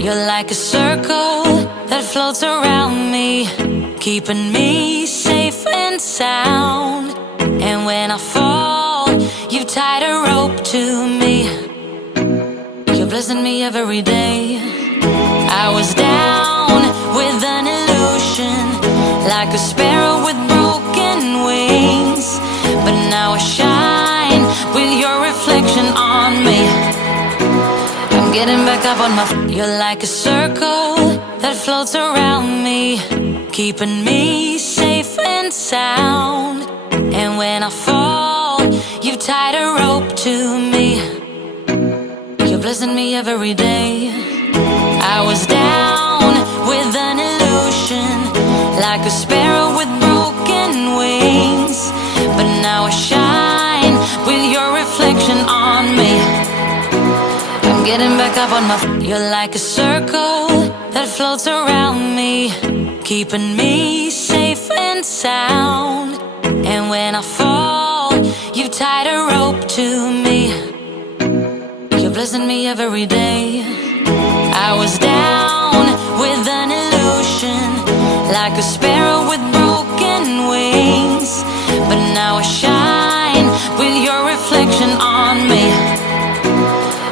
You're like a circle that floats around me, keeping me safe and sound. And when I fall, you've tied a rope to me. You're blessing me every day. I was down with an illusion, like a sparrow with broken wings, but now I shine with your reflection on me. I'm getting back up on my feet. You're like a circle that floats around me, keeping me safe and sound. And when I fall, you've tied a rope to me. You're blessing me every day. I was down with an illusion, like a sparrow with broken wings, but now I shine with your reflection on me. I'm getting back up on my feet. You're like a circle that floats around me, keeping me safe and sound. And when I fall, you've tied a rope to me. You're blessing me every day. I was down with an illusion, like a sparrow with broken wings, but now I shine with your reflection on me.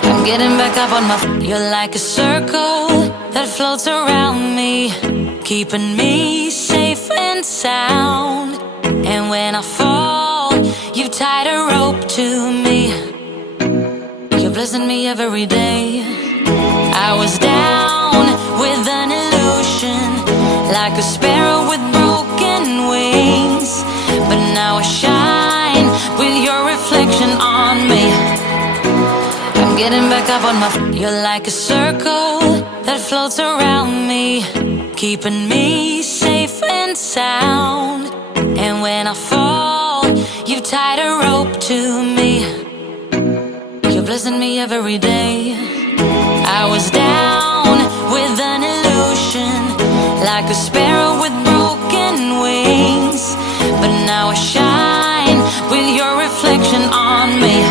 I'm getting back up on my feet. You're like a circle that floats around me, keeping me safe and sound. And when I fall, you've tied a rope to me. You're blessing me every day. I was down with an illusion, like a sparrow with broken wings, but now I shine with your reflection on me. I'm getting back up on my feet. You're like a circle that floats around me, keeping me safe and sound. And when I fall, you've tied a rope to me. You're blessing me every day. I was down with an illusion, like a sparrow with broken wings, but now I shine with your reflection on me.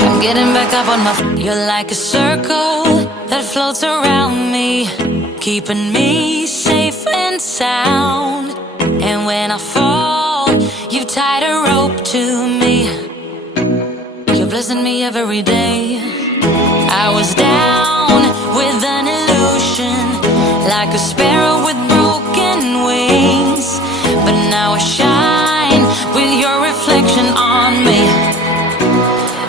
I'm getting back up on my feet. You're like a circle that floats around me, keeping me safe and sound. And when I fall, you've tied a rope to me. You're blessing me every day. I was down with an illusion, like a sparrow with broken wings, but now I shine with your reflection on me.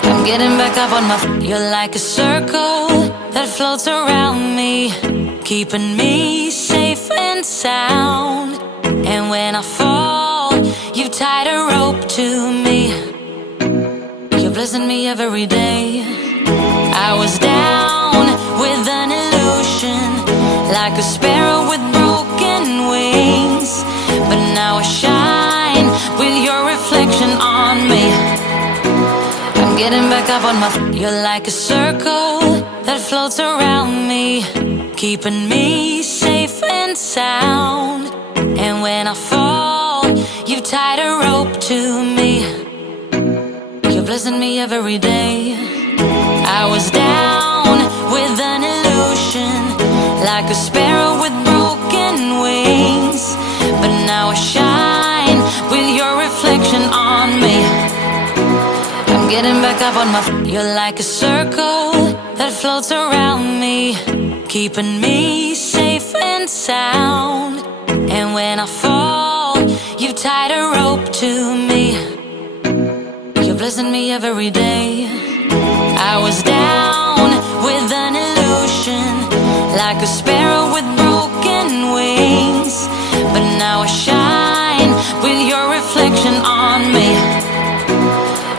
I'm getting back up on my feet. You're like a circle that floats around me, keeping me safe and sound. And when I fall, you've tied a rope to me. You're blessing me every day. I was down with an illusion, like a sparrow with broken wings, but now I shine with your reflection on me. I'm getting back up on my feet. You're like a circle that floats around me, keeping me safe and sound. And when I fall, you've tied a rope to me. You're blessing me every day. I was down with an illusion, like a sparrow with broken wings, but now I shine with your reflection on me. I'm getting back up on my feet. You're like a circle that floats around me, keeping me safe and sound. And when I fall, you've tied a rope to me. You're blessing me every day. I was down with an illusion, like a sparrow with broken wings, but now I shine with your reflection on me.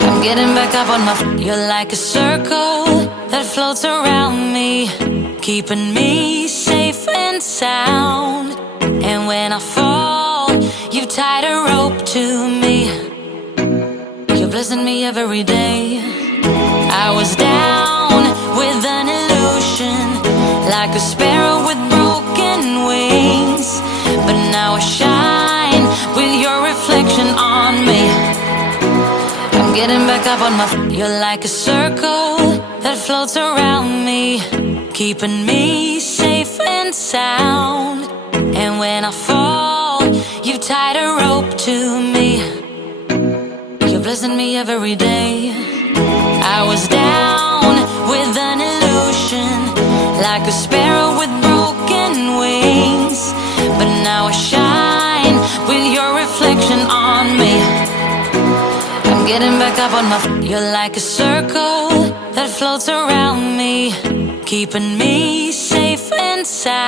I'm getting back up on my feet. You're like a circle that floats around me, keeping me safe and sound. And when I fall, you've tied a rope to me. You're blessing me every day. I was down with an illusion, like a sparrow with broken wings, but now I shine with your reflection on me. I'm getting back up on my feet. You're like a circle that floats around me, keeping me safe and sound. And when I fall, you've tied a rope to me. You're blessing me every day. I was down with an illusion, like a sparrow with broken wings, but now I shine with your reflection on me. I'm getting back up on my feet. You're like a circle that floats around me, keeping me safe and sound.